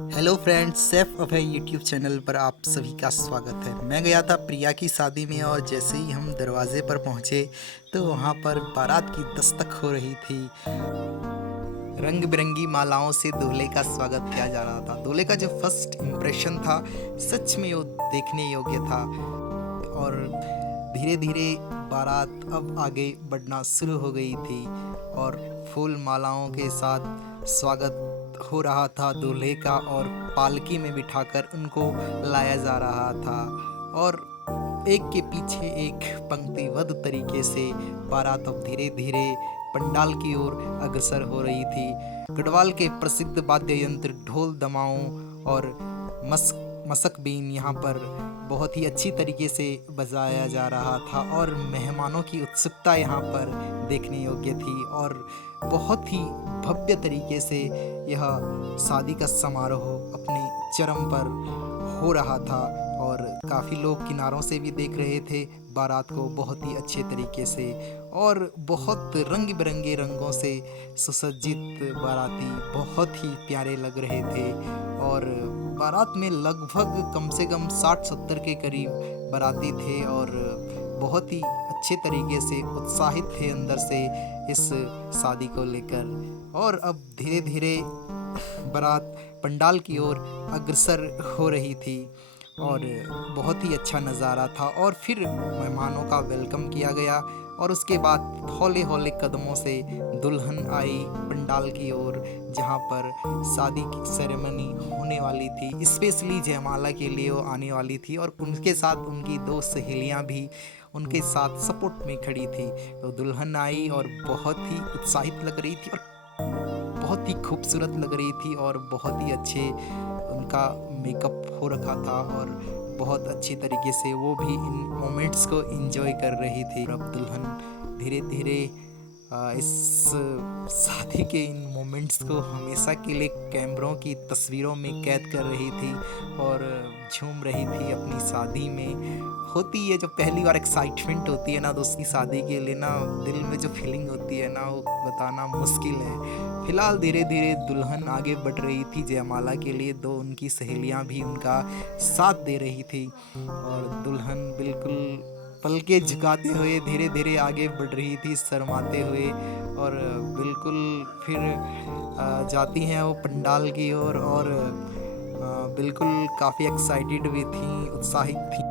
Hello friends, Saif अभय YouTube channel पर आप सभी का स्वागत है। मैं गया था प्रिया की शादी में और जैसे ही हम दरवाजे पर पहुंचे तो वहां पर बारात की दस्तक हो रही थी। रंग बिरंगी मालाओं से दूल्हे का स्वागत किया जा रहा था। दूल्हे का जो फर्स्ट इम्प्रेशन था सच में वो देखने योग्य था। और धीरे धीरे बारात अब आगे बढ़ना शुरू हो गई थी और फूल मालाओं के साथ स्वागत हो रहा था दूल्हे का और पालकी में बिठाकर उनको लाया जा रहा था। और एक के पीछे एक पंक्तिबद्ध तरीके से बारात अब धीरे धीरे पंडाल की ओर अग्रसर हो रही थी। गढ़वाल के प्रसिद्ध वाद्य यंत्र ढोल दमाऊं और मसक बीन यहाँ पर बहुत ही अच्छी तरीके से बजाया जा रहा था और मेहमानों की उत्सुकता यहाँ पर देखने योग्य थी और बहुत ही भव्य तरीके से यह शादी का समारोह अपने चरम पर हो रहा था। और काफ़ी लोग किनारों से भी देख रहे थे बारात को बहुत ही अच्छे तरीके से और बहुत रंग बिरंगे रंगों से सुसज्जित बाराती बहुत ही प्यारे लग रहे थे। और बारात में लगभग कम से कम 60-70 के करीब बाराती थे और बहुत ही अच्छे तरीके से उत्साहित थे अंदर से इस शादी को लेकर। और अब धीरे धीरे बारात पंडाल की ओर अग्रसर हो रही थी और बहुत ही अच्छा नज़ारा था। और फिर मेहमानों का वेलकम किया गया और उसके बाद हौले हौले कदमों से दुल्हन आई पंडाल की ओर, जहाँ पर शादी की सेरेमनी होने वाली थी। स्पेशली जयमाला के लिए वो आने वाली थी और उनके साथ उनकी दो सहेलियाँ भी उनके साथ सपोर्ट में खड़ी थी। तो दुल्हन आई और बहुत ही उत्साहित लग रही थी और बहुत ही खूबसूरत लग रही थी और बहुत ही अच्छे उनका मेकअप हो रखा था और बहुत अच्छी तरीके से वो भी इन मोमेंट्स को एंजॉय कर रही थी। अब दुल्हन धीरे धीरे इस शादी के इन मोमेंट्स को हमेशा के लिए कैमरों की तस्वीरों में कैद कर रही थी और झूम रही थी अपनी शादी में। होती है जो पहली बार एक्साइटमेंट होती है ना दोस्त की शादी के लिए ना, दिल में जो फीलिंग होती है ना वो बताना मुश्किल है। फिलहाल धीरे धीरे दुल्हन आगे बढ़ रही थी जयमाला के लिए, दो उनकी सहेलियां भी उनका साथ दे रही थी और दुल्हन बिल्कुल पलके झुकाते हुए धीरे धीरे आगे बढ़ रही थी शर्माते हुए। और बिल्कुल फिर जाती हैं वो पंडाल की ओर और बिल्कुल काफ़ी एक्साइटेड भी थी, उत्साहित थी।